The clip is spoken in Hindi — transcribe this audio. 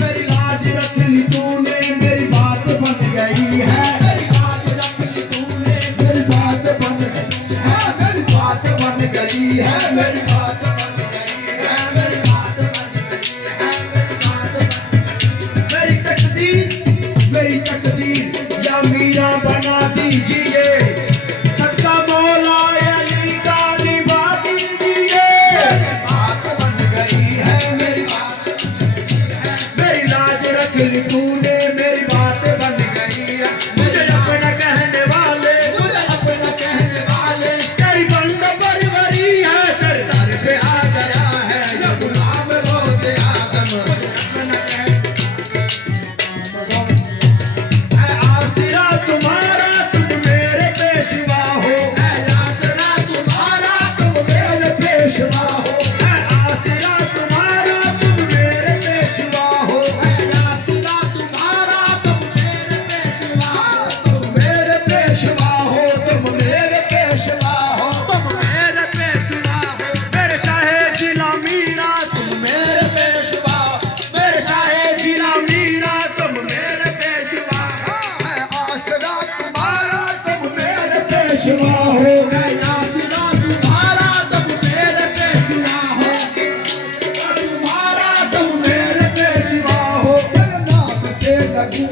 मेरी लाज रख ली तूने मेरी बात बन गई है, मेरी लाज रख ली तूने मेरी बात बन गई है, मेरी बात बन गई है, मेरी बात बन गई है, मेरी बात बन गई है, मेरी बात बन गई। मेरी तकदीर या मीरा बना दीजिए, सबका मौला अली का निभा दीजिए। मेरी बात बन गई है, मेरी बात मेरी लाज रख ली तूने मेरी बात बन गई है। मुझे अपना कहने वाले तेरी बंद परवरी है, तेरे दर पे आ गया है ये गुलाम रोज़े आज़म। है आसरा तुम्हारा तुम मेरे पेशवा हो, है आसरा तुम्हारा तुम मेरे पेशवा हो, है आसरा तुम्हारा तुम मेरे पेशवा हो, है आसरा तुम्हारा तुम मेरे पेशवा हो, तुम मेरे पेशवा हो, तुम मेरे पेशवा हो, तुम मेरे पेशवा हो। मेरे शाहे जिला मीरा तुम मेरे पेशवा, मेरे शाहे जिला मीरा तुम मेरे पेशवा, है आसरा तुम्हारा तुम मेरे पेशवा हो, है आसरा तुम्हारा तुम मेरे पेशवा हो, तुम्हारा तुम मेरे पेशवा हो। तेरे नाम से लगूं